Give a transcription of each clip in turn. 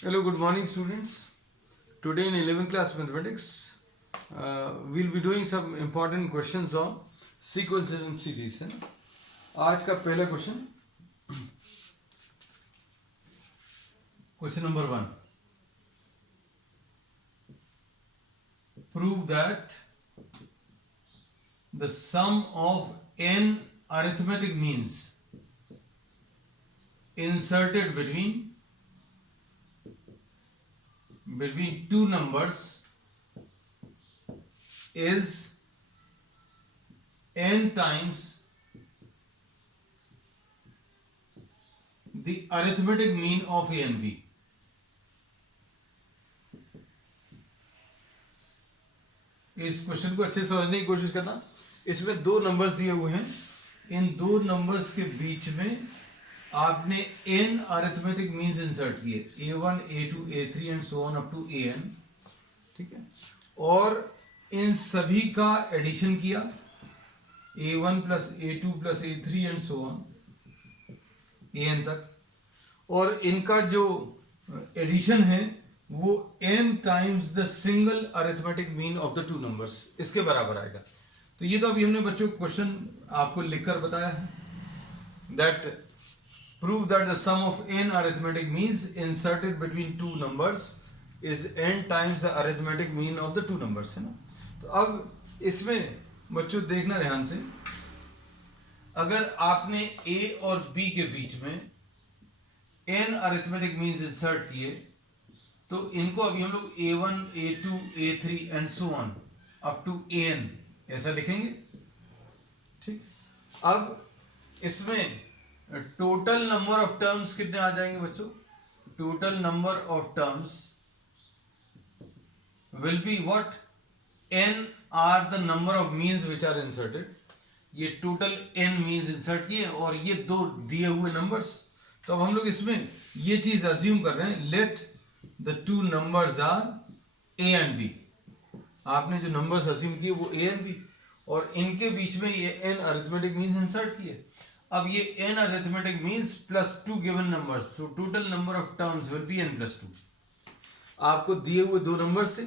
Hello, good morning, students. Today in 11th class mathematics, we'll be doing some important questions on sequences and series. है ना? आज का पहला question number 1. Prove that the sum of n arithmetic means inserted between two numbers is n times the arithmetic mean of a and b. इस question को अच्छे से समझने की कोशिश करना. इसमें दो नंबर्स दिए हुए हैं. इन दो नंबर्स के बीच में आपने n अरिथमेटिक मीन्स इंसर्ट किए, a1, a2, a3 and so on up to an. ठीक है. और इन सभी का एडिशन किया, a1 plus a2 plus a3 and so on an तक. और इनका जो एडिशन है वो n times the single arithmetic mean of the two numbers, इसके बराबर आएगा. तो ये तो अभी हमने बच्चों क्वेश्चन आपको लिखकर बताया है. That prove that the sum of n arithmetic means inserted between two numbers is n times the arithmetic mean of the two numbers, है ना. तो अब इसमें बच्चों देखना ध्यान से, अगर आपने a और b के बीच में n अरिथमेटिक मीन्स इंसर्ट किए तो इनको अभी हम लोग a1, a2, a3 and so on up to an ऐसा लिखेंगे. ठीक. अब इसमें टोटल नंबर ऑफ टर्म्स कितने आ जाएंगे बच्चों? Total number of terms will be what? n are the number of means which are inserted. ये टोटल n मीन्स इंसर्ट किए और ये दो दिए हुए नंबर्स. तो अब हम लोग इसमें ये चीज अज्यूम कर रहे हैं, let the two numbers are a and b. आपने जो नंबर्स अज्यूम किए वो a एंड b और इनके बीच में ये n अरिथमेटिक मीन्स इंसर्ट किए. अब ये n arithmetic means plus two given numbers, so total number of terms will be n plus 2. आपको दिए हुए दो नंबर्स से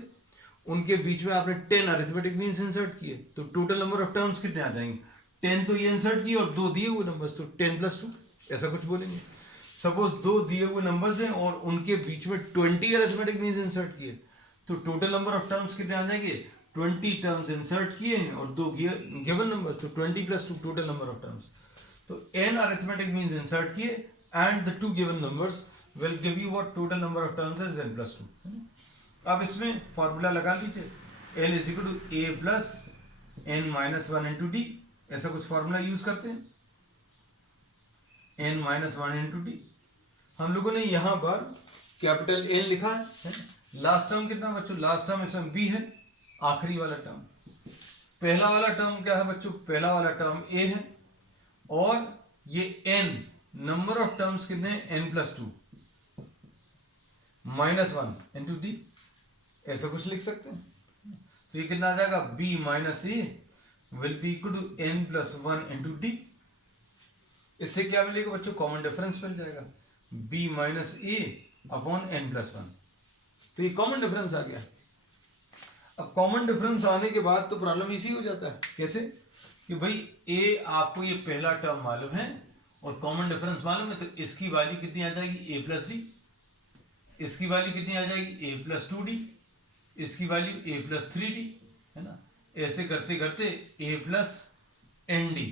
उनके बीच में आपने 10 अरिथमेटिक मीन्स इंसर्ट किए तो टोटल नंबर ऑफ टर्म्स कितने आ जाएंगे? 10 तो ये इंसर्ट किए और दो दिए हुए नंबर्स, तो 10 प्लस 2 ऐसा कुछ बोलेंगे. सपोज दो दिए हुए नंबर्स हैं और उनके बीच में 20 अरिथमेटिक मीन्स इंसर्ट किए तो टोटल नंबर ऑफ टर्म्स कितने आ जाएंगे? 20 टर्म्स इंसर्ट किए हैं और दो गिवन नंबर्स, तो 20 plus 2 total number of terms. तो n अरिथमेटिक मीन्स इंसर्ट किए and the two given numbers will give you what? Total number of terms is n plus 2. अब इसमें फॉर्मूला लगा लीजिए, l is equal to a plus n minus 1 into d. ऐसा कुछ formula use करते हैं, n minus 1 into D. हम लोगों ने यहां पर कैपिटल N लिखा है. लास्ट टर्म कितना बच्चों? लास्ट टर्म इसमें b है, आखिरी वाला टर्म. पहला वाला टर्म क्या है बच्चों? पहला वाला टर्म a है और ये n नंबर ऑफ टर्म्स कितने हैं? n plus 2 minus 1 into d. ऐसा कुछ लिख सकते हैं. तो ये कितना आ जाएगा? b minus a will be equal to n plus 1 into d. इससे क्या मिलेगा बच्चों? कॉमन डिफरेंस मिल जाएगा, b minus a upon n plus 1. तो ये कॉमन डिफरेंस आ गया. अब कॉमन डिफरेंस आने के बाद तो प्रॉब्लम इसी हो जाता है. कैसे? कि भाई a आपको ये पहला टर्म मालूम है और कॉमन डिफरेंस मालूम है, तो इसकी वैल्यू कितनी आ जाएगी? a plus D. इसकी वैल्यू कितनी आ जाएगी? a plus 2d. इसकी वैल्यू a प्लस 3d, है ना. ऐसे करते करते a प्लस एन डी.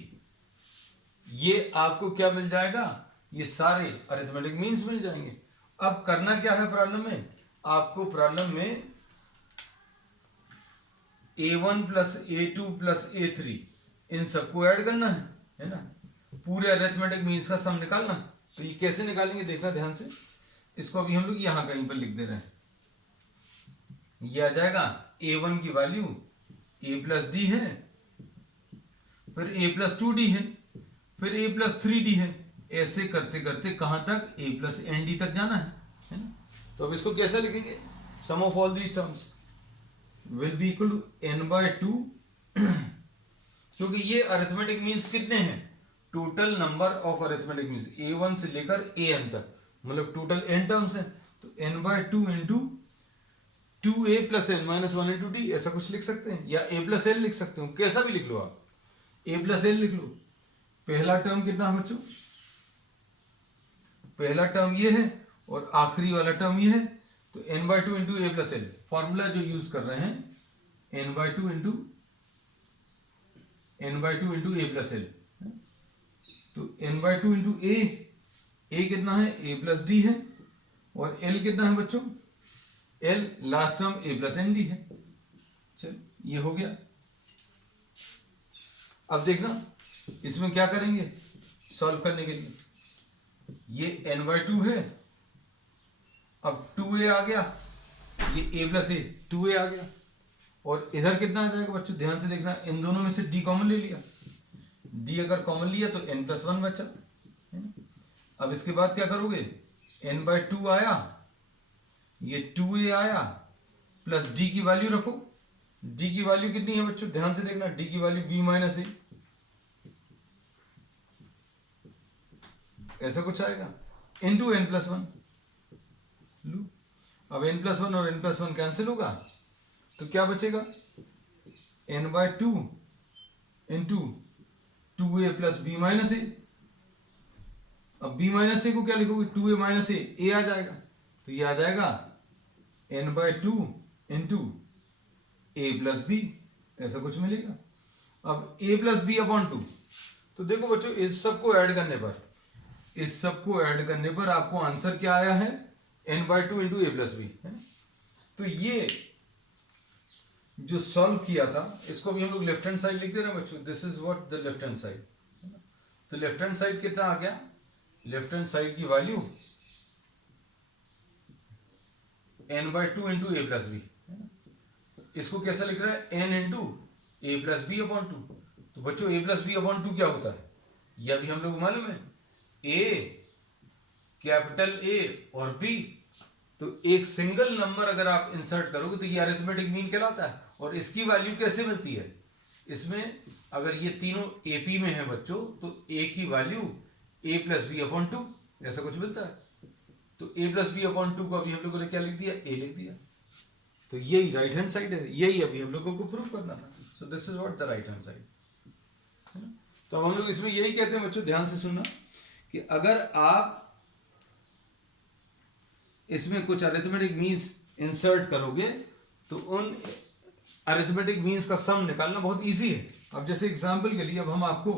ये आपको क्या मिल जाएगा? ये सारे अरिथमेटिक मीन्स मिल जाएंगे. अब करना क्या है प्रॉब्लम में? आपको प्रॉब्लम में a1 plus a2 plus a3 इन सबको ऐड करना है ना. पूरे अरिथमेटिक मीन्स का सम निकालना. तो ये कैसे निकालेंगे देखना ध्यान से. इसको अभी हम लोग यहां कहीं पर लिख दे रहे हैं. ये आ जाएगा a1 की वैल्यू a प्लस डी है, फिर a प्लस 2d है, फिर a प्लस 3d है. ऐसे करते करते कहां तक? a प्लस एन डी तक जाना है ना. तो अब इसको कैसे लिखेंगे? Sum of all these terms will be equal to n by 2 क्योंकि ये अरिथमेटिक मीन्स कितने हैं? Total number of arithmetic means a1 से लेकर an तक, मतलब टोटल n टर्म्स हैं. तो n/2 into 2a plus n minus 1 into d, ऐसा कुछ लिख सकते हैं, या a प्लस एल लिख सकते हो, कैसा भी लिख लो आप, a प्लस एल लिख लो। पहला टर्म कितना है बच्चों, पहला टर्म ये है और आखिरी वाला टर्म ये है, तो n/2 इंटू ए प्लस एल, फॉर्मूला जो यूज कर रहे हैं n/2 इंटू ए प्लस एल। तो n/2 इंटू ए कितना है, a प्लस डी है, और l कितना है बच्चों, l last term a plus n d है। चल ये हो गया। अब देखना इसमें क्या करेंगे सॉल्व करने के लिए, ये n/2 है, अब 2a आ गया, ये a प्लस ए 2a आ गया, और इधर कितना आ जाएगा बच्चों, ध्यान से देखना, इन दोनों में से d कॉमन ले लिया, d अगर कॉमन लिया तो n प्लस 1 बचा। अब इसके बाद क्या करोगे, n/2 आया, ये 2a आया, प्लस d की वैल्यू रखो, d की वैल्यू कितनी है बच्चों, ध्यान से देखना, d की वैल्यू b माइनस ए, ऐसा कुछ आएगा, इंटू n प्लस 1। लो अब n प्लस 1 और n प्लस 1 कैंसिल होगा, तो क्या बचेगा, n/2 into 2a plus b minus a. अब b माइनस ए को क्या लिखोगे, 2a माइनस ए आ जाएगा, तो ये आ जाएगा n/2 into a plus B, ऐसा कुछ मिलेगा। अब a प्लस बी अपॉन 2, तो देखो बच्चों इस सबको ऐड करने पर आपको आंसर क्या आया है, n/2 इंटू ए प्लस बी। तो ये जो सॉल्व किया था इसको भी हम लोग लेफ्ट हैंड साइड लिख दे रहे हैं बच्चों, this is what the left hand side. तो लेफ्ट हैंड साइड कितना आ गया, लेफ्ट हैंड साइड की वैल्यू n/2 इंटू ए प्लस बी, इसको कैसा लिख रहा है, n इंटू ए प्लस बी अपॉन 2। तो बच्चों a प्लस बी अपॉन 2 क्या होता है, यह भी हम लोग मालूम है, a कैपिटल A और B, तो एक सिंगल नंबर अगर आप इंसर्ट करोगे तो ये अरिथमेटिक मीन कहलाता है। और इसकी वैल्यू कैसे मिलती है, इसमें अगर ये तीनों AP में है बच्चों, तो A की value a plus b upon 2, ऐसा कुछ मिलता है। तो a प्लस बी अपॉन 2 को अभी हम लोगों ने क्या लिख दिया, a लिख दिया। तो यही राइट हैंड साइड है, यही अभी हम लोगों को प्रूव करना था। So this is what the right hand side. तो अब हम लोग इसमें यही कहते हैं बच्चों, ध्यान से सुनना, कि अगर आप इसमें कुछ अरिथमेटिक मीन्स इंसर्ट करोगे तो उन अरिथमेटिक मीन्स का सम निकालना बहुत इजी है। अब जैसे एग्जांपल के लिए अब हम आपको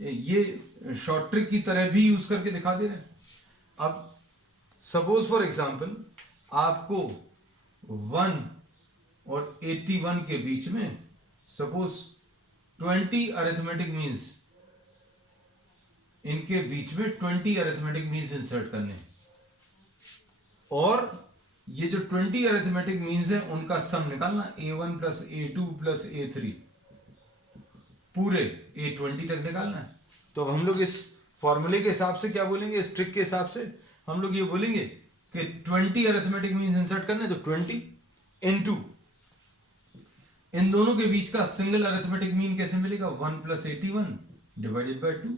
ये शॉर्ट ट्रिक की तरह भी यूज करके दिखा दे रहे हैं। अब सपोज फॉर एग्जांपल आपको 1 और 81 के बीच में सपोज 20 अरिथमेटिक मीन्स, इनके बीच में 20 अरिथमेटिक मीन्स इंसर्ट करने हैं, और ये जो 20 अरिथमेटिक मीन्स है उनका सम निकालना, a1 plus a2 plus a3 पूरे a20 तक निकालना है। तो अब हम लोग इस फॉर्मूले के हिसाब से क्या बोलेंगे, इस ट्रिक के हिसाब से हम लोग ये बोलेंगे कि 20 अरिथमेटिक मीन्स इंसर्ट करने, तो 20 इनटू इन दोनों के बीच का सिंगल अरिथमेटिक मीन कैसे मिलेगा, 1 प्लस 81 डिवाइडेड बाय 2,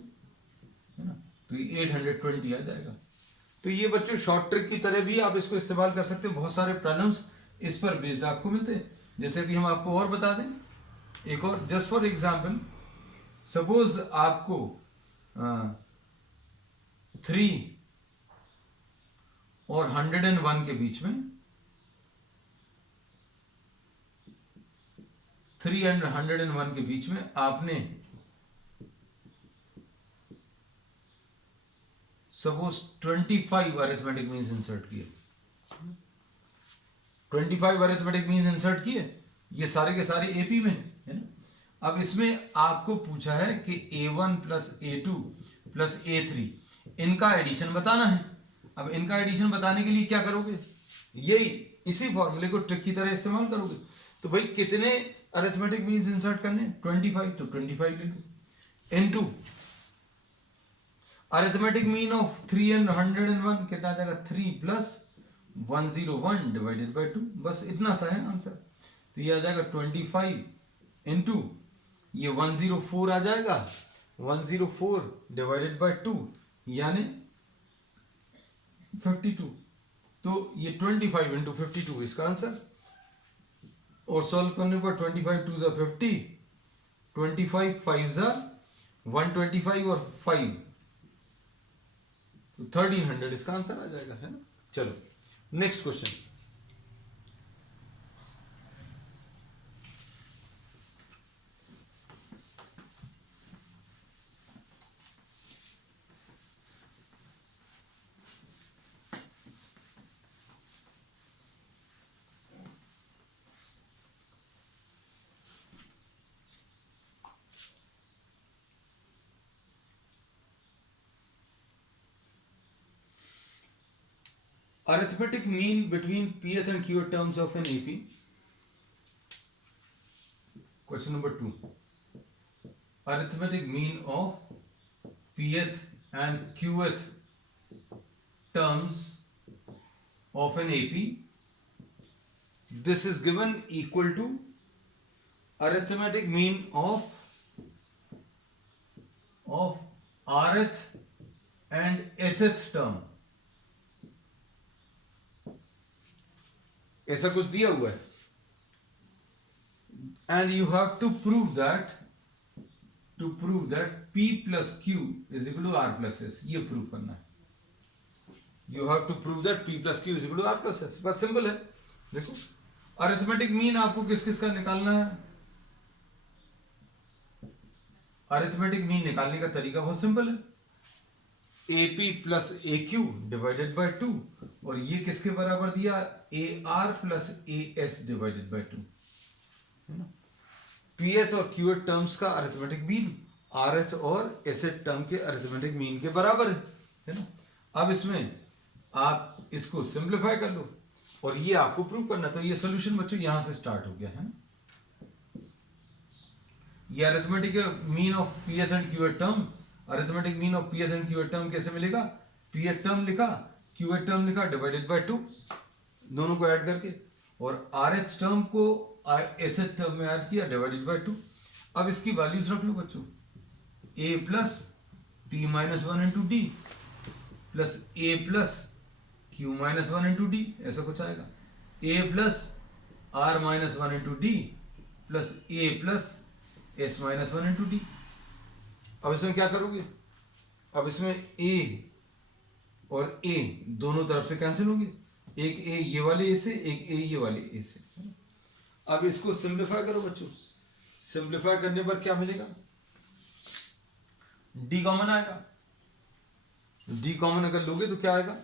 है ना, तो ये 820 आ जाएगा। तो ये बच्चों शॉर्ट ट्रिक की तरह भी आप इसको इस्तेमाल कर सकते हो, बहुत सारे प्रॉब्लम्स इस पर बेस्ड आपको मिलते हैं। जैसे कि हम आपको और बता दें, एक और जस्ट फॉर एग्जांपल, सपोज आपको 3 और 101 के बीच में, 3 and 101 के बीच में आपने सपोज 25 अरिथमेटिक मीन्स इंसर्ट किए, 25 अरिथमेटिक मीन्स इंसर्ट किए, ये सारे के सारे एपी में है ना। अब इसमें आपको पूछा है कि a1 plus a2 plus a3 इनका एडिशन बताना है। अब इनका एडिशन बताने के लिए क्या करोगे, यही इसी फॉर्मूले को ट्रिक की तरह इस्तेमाल करोगे। तो भाई कितने अरिथमेटिक मीन्स इंसर्ट करने, 25, तो 25 ले लो, into arithmetic mean of 3 and 101 कितना आ जाएगा, 3 प्लस 101 डिवाइडेड बाय 2, बस इतना सा है आंसर। तो ये आ जाएगा 25 इंटू ये 104 आ जाएगा, 104 डिवाइडेड बाय 2 यानी 52। तो ये 25 इंटू 52 इसका आंसर, और सॉल्व करने पर 25 टू ज़ा 50, 25 5 ज़ा 125 और 5 तो 1300 इसका आंसर आ जाएगा, है ना। चलो next question. Arithmetic mean between pth and qth terms of an AP. Question number 2. Arithmetic mean of pth and qth terms of an AP. This is given equal to arithmetic mean of rth and sth term. ऐसा कुछ दिया हुआ है, and you have to prove that p plus q is equal to r plus s. ये prove करना है. You have to prove that p plus q is equal to r plus s. बस simple है. देखो arithmetic mean आपको किस किस का निकालना है. अरिथमेटिक मीन निकालने का तरीका बहुत सिंपल है. AP plus AQ divided by 2, और ये किसके बराबर दिया, AR plus AS divided by 2, है ना. पीएथ और क्यूएथ टर्म्स का अरिथमेटिक मीन आरएथ और एसएथ टर्म के अरिथमेटिक मीन के बराबर है ना. अब इसमें आप इसको सिंप्लीफाई कर लो और ये आपको प्रूव करना. तो ये सॉल्यूशन बच्चों यहां से स्टार्ट हो गया है ना. ये arithmetic mean of pth and qth term, arithmetic mean of pth and qth term कैसे मिलेगा, पीएथ टर्म लिखा, क्यूएथ टर्म लिखा, डिवाइडेड बाय 2, दोनों को ऐड करके, और आरएच टर्म को एसएच टर्म में ऐड किया, डिवाइडेड बाय 2. अब इसकी वैल्यूज रख लो बच्चों. a plus p minus 1 into d plus a plus q minus 1 into d, ऐसा कुछ आएगा. a plus r minus 1 into d plus a plus s minus 1 into D. अब इसमें क्या करोगे, अब इसमें a और a दोनों तरफ से कैंसिल होंगे. एक a ये वाले a से, एक a ये वाले a से. अब इसको सिंप्लीफाई करो बच्चों. सिंप्लीफाई करने पर क्या मिलेगा, d कॉमन आएगा. d कॉमन अगर लोगे तो क्या आएगा,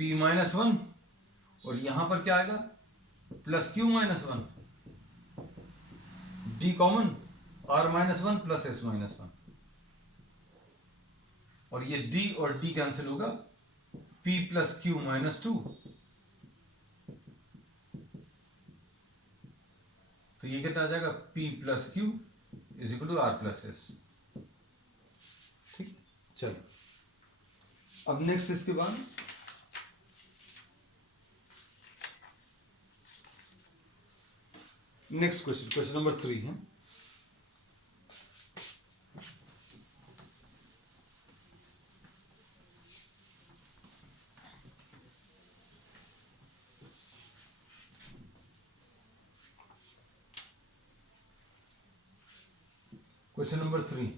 p माइनस 1, और यहां पर क्या आएगा, plus q minus 1, d common, r minus 1 plus s minus 1, और ये d और d कैंसिल होगा, p प्लस q माइनस 2. तो ये कितना आ जाएगा, p plus q is equal to r plus s. ठीक, चलो अब नेक्स्ट इसके बाद नेक्स्ट क्वेश्चन, क्वेश्चन नंबर 3 है. क्वेश्चन नंबर 3,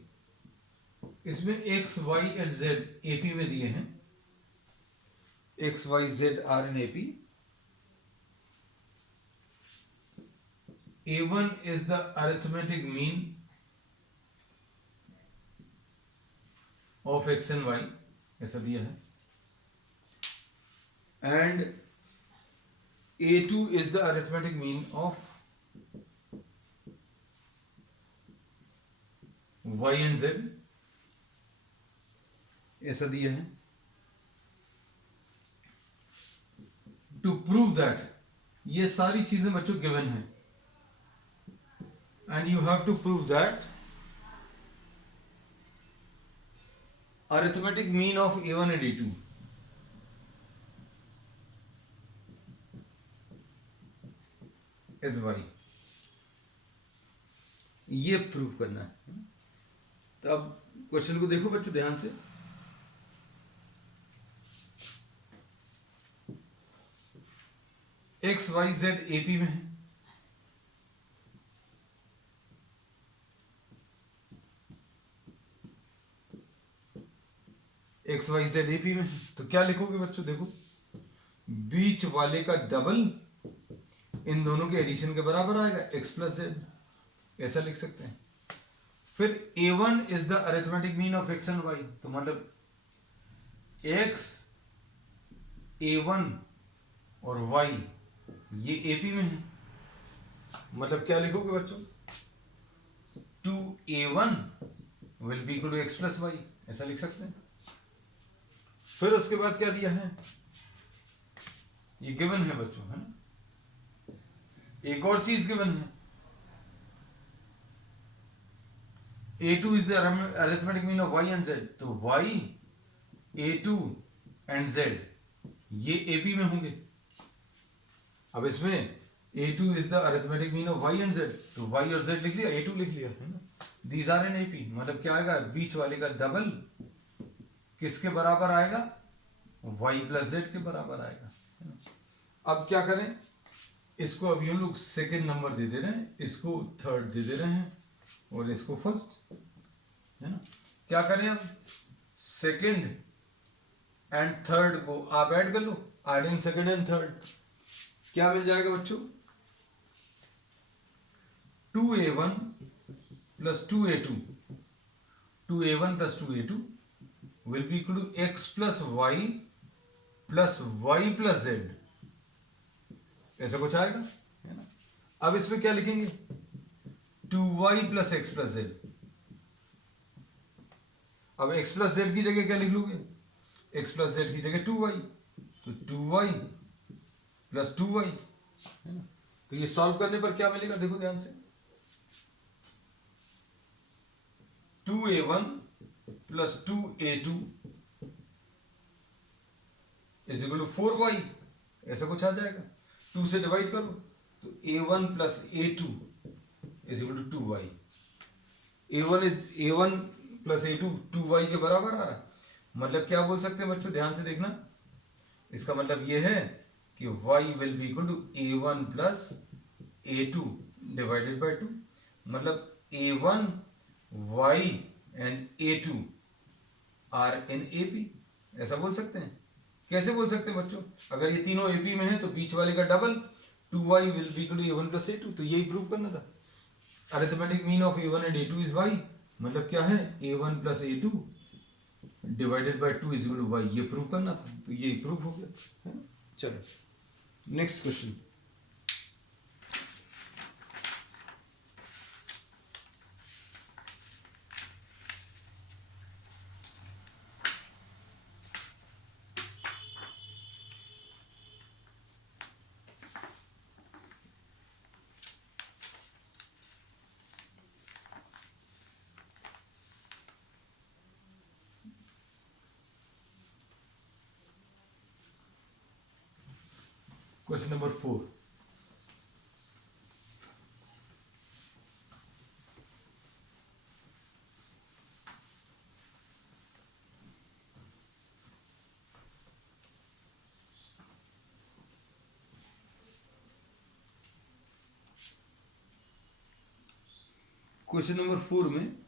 इसमें x y and z AP में दिए हैं. x y z are in AP. A1 is the arithmetic mean of x and y, ऐसा दिया है. And A2 is the arithmetic mean of y and z, ऐसा दिया है. टू प्रूव दैट, ये सारी चीजें बच्चों गिवन है, and you have to prove that arithmetic mean of A1 and A2 is y. ये प्रूव करना है. तो अब क्वेश्चन को देखो बच्चों ध्यान से। एक्स वाई जेड एपी में है, एक्स वाई जेड एपी में है, तो क्या लिखोगे बच्चों? देखो, बीच वाले का डबल इन दोनों के एडिशन के बराबर आएगा, एक्स प्लस जेड, ऐसा लिख सकते हैं। फिर a1 is the arithmetic mean of x and y, तो मतलब x a1 और y ये AP में है, मतलब क्या लिखोगे बच्चों? 2a1 will be equal to x plus y, ऐसा लिख सकते हैं। फिर उसके बाद क्या दिया है? ये गिवन है बच्चों, है ना। एक और चीज गिवन है, a2 is the arithmetic mean of y and z, तो y a2 एंड z ये AP में होंगे। अब इसमें a2 is the arithmetic mean of y and z, तो y और z लिख लिया, a2 लिख लिया, है ना। दीज आर इन AP, मतलब क्या आएगा? बीच वाले का डबल किसके बराबर आएगा? y प्लस z के बराबर आएगा, है ना। अब क्या करें? इसको अभी हम लोग सेकेंड नंबर दे दे रहे हैं, इसको थर्ड दे दे रहे हैं और इसको फर्स्ट, है ना। क्या करें अब? सेकेंड एंड थर्ड को आप ऐड कर लो, एडिंग सेकेंड एंड थर्ड क्या मिल जाएगा बच्चों? 2a1 plus 2a2, 2a1 plus 2a2 will be equal to x plus y plus y plus z, ऐसा कुछ आएगा, है ना। अब इसमें क्या लिखेंगे? 2y plus x plus Z. अब x प्लस जेड की जगह क्या लिख लोगे? x प्लस जेड की जगह 2y, तो 2y प्लस 2y, है ना। तो ये सॉल्व करने पर क्या मिलेगा? देखो ध्यान से, 2a1 plus 2a2 is equal to 4y, ऐसा कुछ आ जाएगा। 2 से डिवाइड करो तो a1 plus a2 is equal to 2y। a1 plus a2 2y के बराबर आ रहा है, मतलब क्या बोल सकते हैं बच्चों? ध्यान से देखना, इसका मतलब ये है कि y will be equal to a1 plus a2 divided by 2, मतलब a1 y and a2 are in AP, ऐसा बोल सकते हैं। कैसे बोल सकते हैं बच्चों? अगर ये तीनों AP में है तो बीच वाले का double 2y will be equal to a1 plus a2, तो यही प्रूव करना था। Arithmetic mean of a1 and a2 is y, मतलब क्या है? a1 plus a2 divided by 2 is equal to y, ये प्रूव करना था, तो ये प्रूव हो गया, है ना। चलो next question. Question number 4, question number 4 में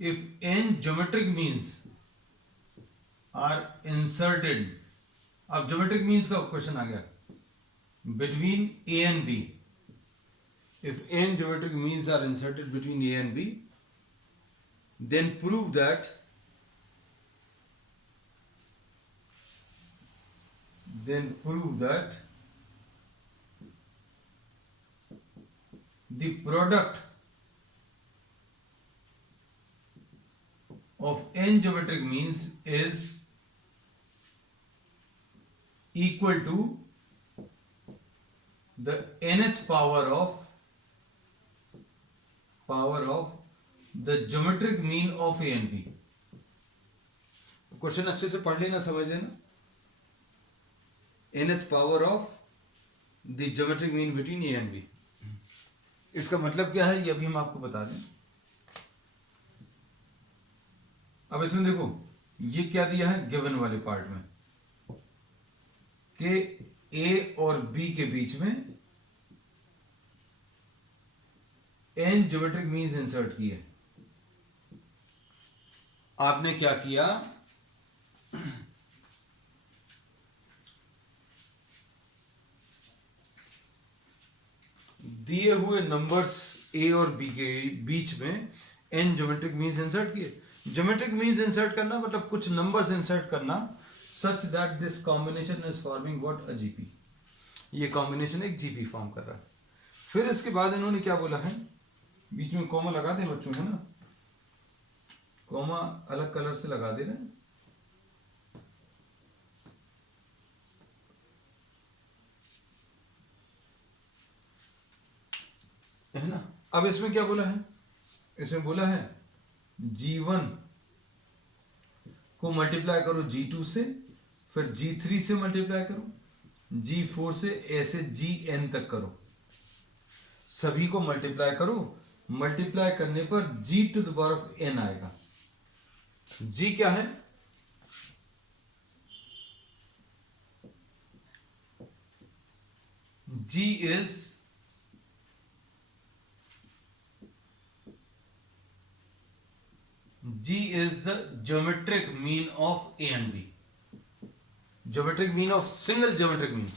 if n geometric means are inserted, अब geometric means का क्वेश्चन आ गया, between a and b, if n geometric means are inserted between a and b, then prove that the product of n geometric means is equal to the nth power of the geometric mean of A and B. Question अच्छे से पढ़ लेना, समझ लेना. nth power of the geometric mean between A and B. इसका मतलब क्या है ये अभी हम आपको बता दें. अब इसमें देखो ये क्या दिया है गिवन वाले पार्ट में कि A और B के बीच में n ज्योमेट्रिक मीन्स इंसर्ट किए. आपने क्या किया, दिए हुए नंबर्स A और B के बीच में n ज्योमेट्रिक मीन्स इंसर्ट किए. ज्योमेट्रिक मीन्स इंसर्ट करना मतलब कुछ नंबर्स इंसर्ट करना such that this combination is forming what a GP. ये कॉम्बिनेशन एक जीपी फॉर्म कर रहा है. फिर इसके बाद इन्होंने क्या बोला है, बीच में कॉमा लगा दे बच्चों, है ना, कॉमा अलग कलर से लगा दे रहे, है ना. अब इसमें क्या बोला है, इसमें बोला है G1 को मल्टीप्लाई करो G2 से, फिर G3 से मल्टीप्लाई करो, G4 से ऐसे Gn तक करो, सभी को मल्टीप्लाई करो. मल्टीप्लाई करने पर G to the power of n आएगा. G क्या है, G is the geometric mean of A and B. Geometric mean of single geometric mean.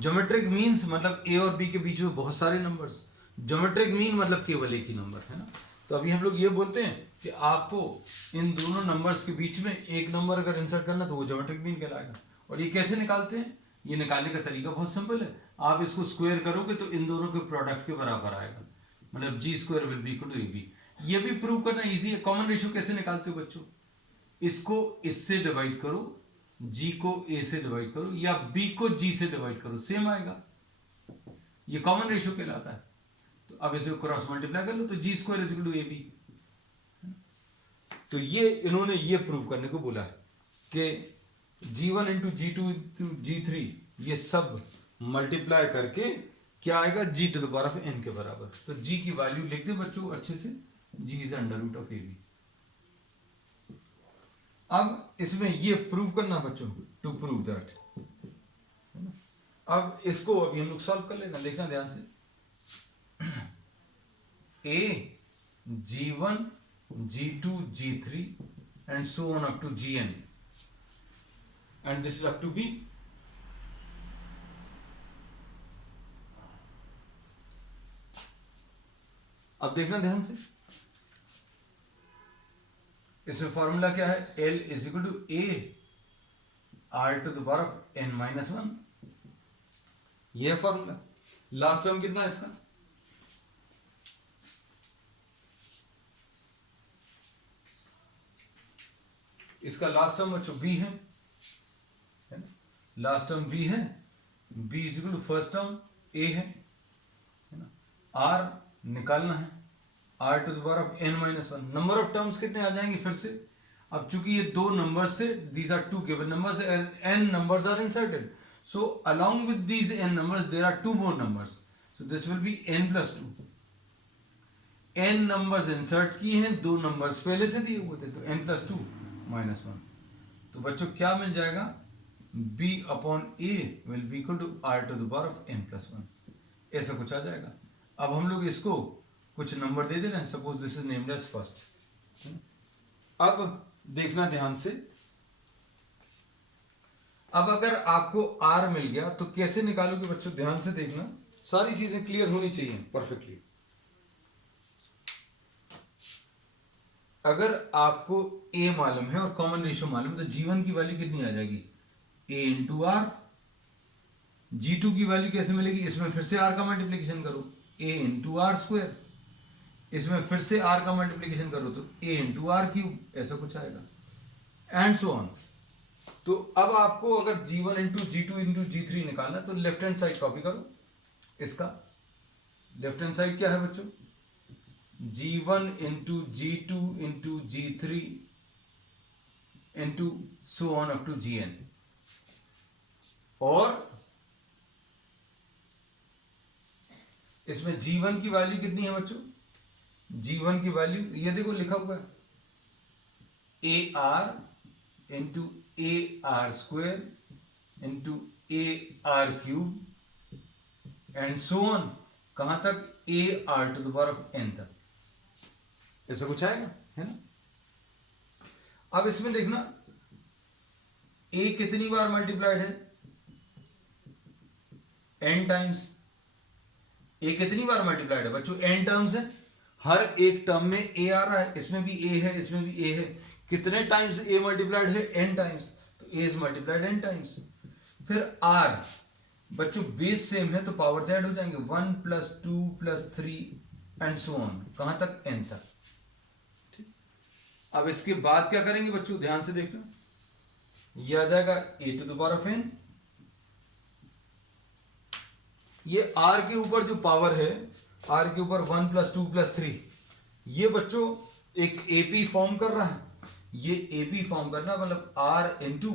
Geometric means मतलब A और B के बीच में बहुत सारे नंबर्स. Geometric mean मतलब केवल एक ही नंबर, है ना. तो अभी हम लोग ये बोलते हैं कि आपको इन दोनों नंबर्स के बीच में एक नंबर अगर इंसर्ट करना तो वो ज्योमेट्रिक मीन कहलाएगा. और ये कैसे निकालते हैं, ये निकालने का तरीका बहुत सिंपल है. आप इसको स्क्वायर करोगे तो इन दोनों के प्रोडक्ट के बराबर आएगा, मतलब G square will be equal to A B. ये भी प्रूव करना इजी है. कॉमन रेशियो कैसे निकालते हो बच्चों, इसको इससे डिवाइड करो, जी को ए से डिवाइड करो या बी को जी से डिवाइड करो, सेम आएगा. ये कॉमन रेशियो कहलाता है. तो अब इसे क्रॉस मल्टीप्लाई कर लो तो G square is equal to A B. तो ये इन्होंने ये प्रूव करने को बोला है कि G1 into G2 into G3 ये सब मल्टीप्लाई करके क्या आएगा, G to the power of n के बराबर. तो G की वैल्यू लिख दे बच्चों अच्छे से, G is under root of AB. अब इसमें ये प्रूव करना बच्चों, टू प्रूव दैट. अब इसको अभी हम लोग सॉल्व कर लेना, देखना ध्यान से. A, G1, G2, G3 and so on up to Gn, and this is up to B. अब देखना ध्यान से, इसमें फॉर्मूला क्या है, L is equal to A R to the power of n minus 1. यह फॉर्मूला. लास्ट टर्म कितना है इसका, इसका लास्ट टर्म बच्चों B है ना, लास्ट टर्म B है. B is equal to first term A है ना. R निकालना है, R to the power of n minus 1. Number of terms कितने आ जाएंगे फिर से. अब चूंकि ये दो नंबर से, these are two given numbers, n numbers are inserted, so along with these n numbers there are two more numbers, so this will be n plus 2. n numbers insert किए हैं, दो नंबर्स पहले से दिए हुए थे, तो n प्लस 2 माइनस 1. तो बच्चों क्या मिल जाएगा, b upon a will be equal to r to the power of n plus 1. ऐसा कुछ आ जाएगा. अब हम लोग इसको कुछ नंबर दे दे रहे हैं, suppose this is named as first. अब देखना ध्यान से, अब अगर आपको r मिल गया तो कैसे निकालोगे बच्चों, ध्यान से देखना, सारी चीजें क्लियर होनी चाहिए परफेक्टली. अगर आपको a मालूम है और कॉमन रेशियो मालूम है तो G1 की वैल्यू कितनी आ जाएगी, a इंटू आर. G2 की वैल्यू कैसे मिलेगी, इसमें फिर से r का मल्टीप्लीकेशन करो, a इंटू आर स्क्वायर. इसमें फिर से r का मल्टीप्लीकेशन करो तो a इंटू आर क्यूब, ऐसा कुछ आएगा, एंड सो ऑन. तो अब आपको अगर G1 into G2 into G3 निकालना तो लेफ्ट हैंड साइड कॉपी करो, इसका लेफ्ट हैंड साइड क्या है बच्चों, G1 into G2 into G3 into so on up to Gn, और इसमें G1 की वैल्यू कितनी है बच्चों, G1 की वैल्यू ये देखो लिखा हुआ है AR into AR square into AR cube and so on, कहां तक, AR to the power of n तक, ऐसा कुछ आएगा, है ना। अब इसमें देखना A कितनी बार मल्टीप्लाइड है, n टाइम्स। A कितनी बार मल्टीप्लाइड है बच्चों, n टर्म्स है, हर एक टर्म में A आ रहा है, इसमें भी A है, इसमें भी A है, कितने टाइम्स A मल्टीप्लाइड है, n टाइम्स, तो A is multiplied n times. फिर R बच्चों बेस सेम है तो पावर से ऐड हो जाएंगे, 1 plus 2 plus 3 and so on, कहां तक, n तक। ठीक, अब इसके बाद क्या करेंगे बच्चों, ध्यान से देखना, ये आ जाएगा a to the power of n, ये r के ऊपर जो पावर है, r के ऊपर 1 प्लस 2 प्लस 3, ये बच्चों एक AP फॉर्म कर रहा है, ये AP फॉर्म करना मतलब r इंटू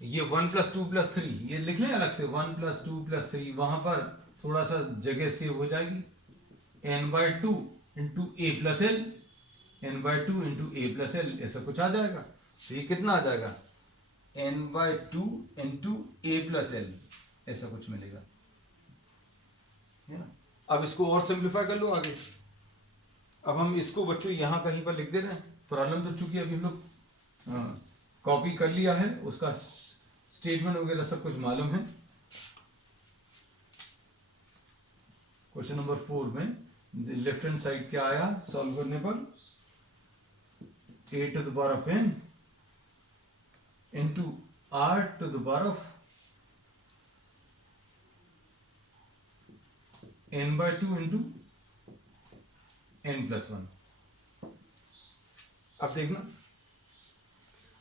ये 1 प्लस 2 प्लस 3, ये लिख लें अलग से, 1 प्लस 2 प्लस 3, वहां पर थोड़ा सा जगह सेव हो जाएगी, n/2 इंटू ए प्लस एल, n/2 इंटू ए प्लस एल, ऐसा कुछ आ जाएगा। तो ये कितना आ जाएगा, n/2 इंटू ए प्लस एल, ऐसा कुछ मिलेगा, है ना। अब इसको और सिंप्लीफाई कर लो आगे। अब हम इसको बच्चों यहां कहीं पर लिख दे रहे हैं, प्रॉब्लम तो चूंकि अभी हम लोग कॉपी कर लिया है, उसका स्टेटमेंट वगैरह सब कुछ मालूम है। क्वेश्चन नंबर 4 में लेफ्ट हैंड साइड क्या आया सॉल्व करने पर, a to the power of n into r to the power of n/2 into n plus 1। अब देखना,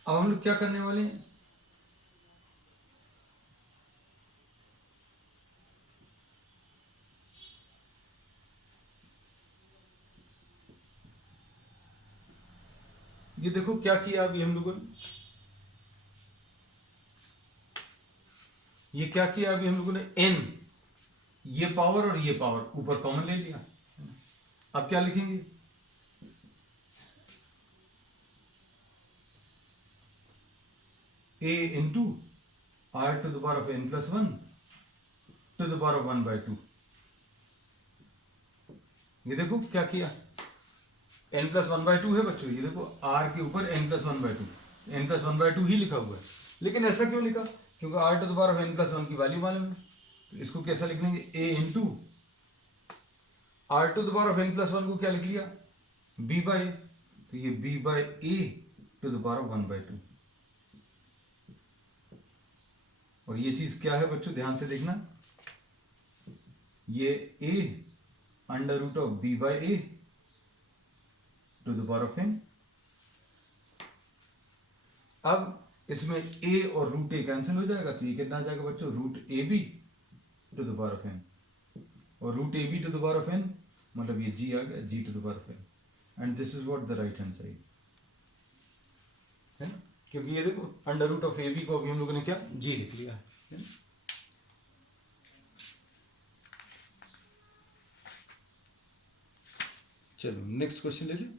अब हम लोग क्या करने वाले हैं, ये देखो क्या किया अभी हम लोगों ने, ये क्या किया अभी हम लोगों ने, n, ये पावर और ये पावर ऊपर कॉमन ले लिया। अब क्या लिखेंगे, a into r to the power of n plus 1 to the power of 1/2। ये देखो क्या किया, n प्लस 1/2 है बच्चों, ये देखो r के ऊपर n प्लस 1/2, n प्लस 1/2 ही लिखा हुआ है, लेकिन ऐसा क्यों लिखा, क्योंकि r to the power of n plus 1 की वैल्यू मालूम है। तो इसको कैसा लिख लेंगे, a into r to the power of n plus 1 को क्या लिख लिया, b बाई, तो ये b by a to the power of 1/2। और ये चीज क्या है बच्चों, ध्यान से देखना, ये a under root of b by a to the power of n। अब इसमें a और रूट a कैंसिल हो जाएगा, तो ये कितना आ जाएगा बच्चों, root ab to the power of n, और root ab to the power of n मतलब ये g आ गया, g to the power of n, and this is what the right hand side, है ना, क्योंकि ये देखो अंडर रूट ऑफ ab को अभी हम लोगों ने क्या, g लिख लिया है ना? चलो नेक्स्ट क्वेश्चन ले लें।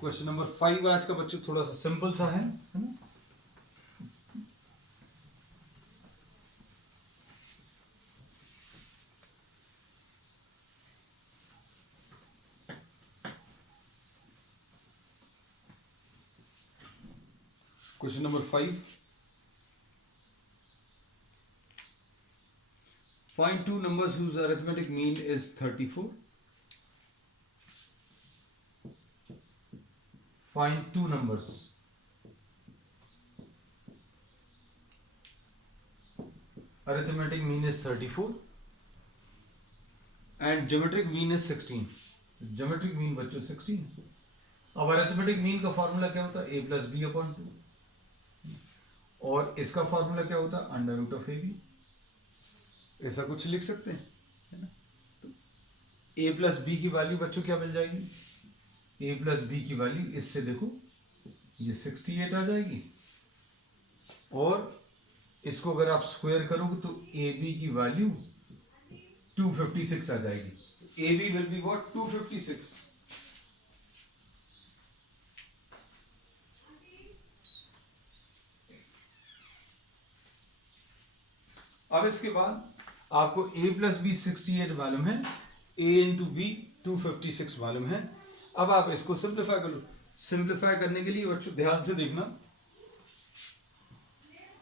क्वेश्चन नंबर 5 आज का बच्चों थोड़ा सा सिंपल सा है ना। Question number 5, find two numbers whose arithmetic mean is 34. find two numbers. Arithmetic mean is 34 and geometric mean is 16. Geometric mean बच्चों 16. अब arithmetic mean का फॉर्मूला क्या होता है? a plus b upon 2. और इसका फॉर्मूला क्या होता है? Under root of a b. ऐसा कुछ लिख सकते हैं, है ना? तो a प्लस बी की वैल्यू बच्चों क्या मिल जाएगी? a प्लस बी की वैल्यू इससे देखो ये 68 आ जाएगी और इसको अगर आप स्क्वायर करोगे तो ए बी की वैल्यू 256 आ जाएगी. A b will be what? 256. अब इसके बाद आपको a प्लस बी 68 मालूम है, a इंटू बी 256 मालूम है. अब आप इसको सिंप्लीफाई कर लो. सिंप्लीफाई करने के लिए बच्चों ध्यान से देखना,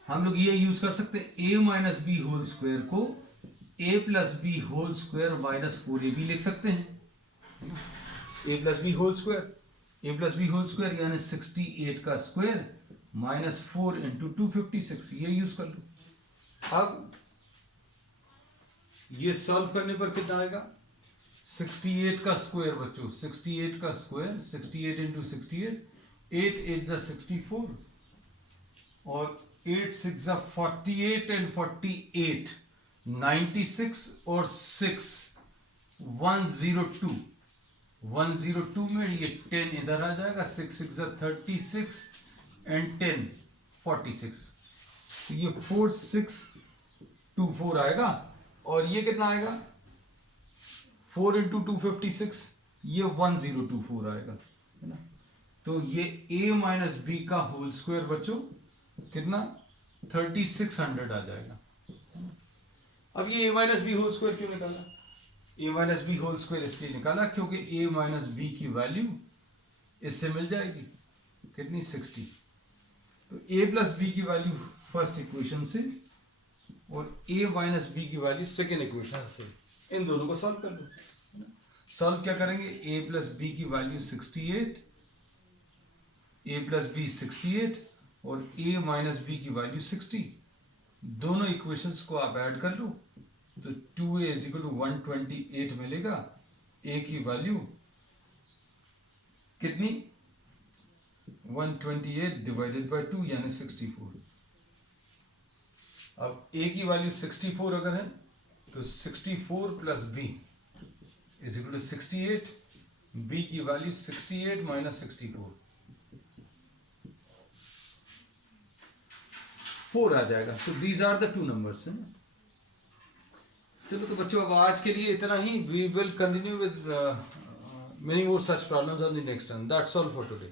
हम लोग ये यूज कर सकते हैं a minus b whole square को a plus b whole square minus 4ab लिख सकते हैं. a plus b whole square यानी 68 का स्क्वायर माइनस 4 इंटू 256, ये यूज कर लो. अब ये सॉल्व करने पर कितना आएगा? 68 का स्क्वायर बच्चों, 68 का स्क्वायर 68 इंटू 68, 8 8 जा 64 और 8 6 जा 48 एंड 48 96 और 6 102. 102 में ये 10 इधर आ जाएगा, 6 6 जा 36 एंड 10 46. ये 4624 आएगा और ये कितना आएगा? 4 इंटू 256, ये 1024 आएगा, है ना? तो ये a माइनस बी का होल स्क्वायर बच्चों कितना? 3600 आ जाएगा. अब ये a minus b whole square क्यों निकाला? a minus b whole square इसलिए निकाला क्योंकि a माइनस बी की वैल्यू इससे मिल जाएगी कितनी? 60. तो a प्लस बी की वैल्यू फर्स्ट इक्वेशन से और a माइनस बी की वैल्यू सेकेंड इक्वेशन से, इन दोनों को सॉल्व कर लो. सॉल्व क्या करेंगे? a प्लस बी की वैल्यू 68, a प्लस बी 68 और a माइनस बी की वैल्यू 60. दोनों इक्वेशंस को आप ऐड कर लो तो 2a इज इक्वल टू 128 मिलेगा. a की वैल्यू कितनी? 128 डिवाइडेड बाय 2 यानी 64. अब a की वैल्यू 64 अगर है तो 64 plus b is equal to 68. b की वैल्यू 68 माइनस 64 4 आ जाएगा. तो these are the two numbers, है ना? चलो तो बच्चों अब आज के लिए इतना ही. We will continue with many more such problems on the next time. That's all for today.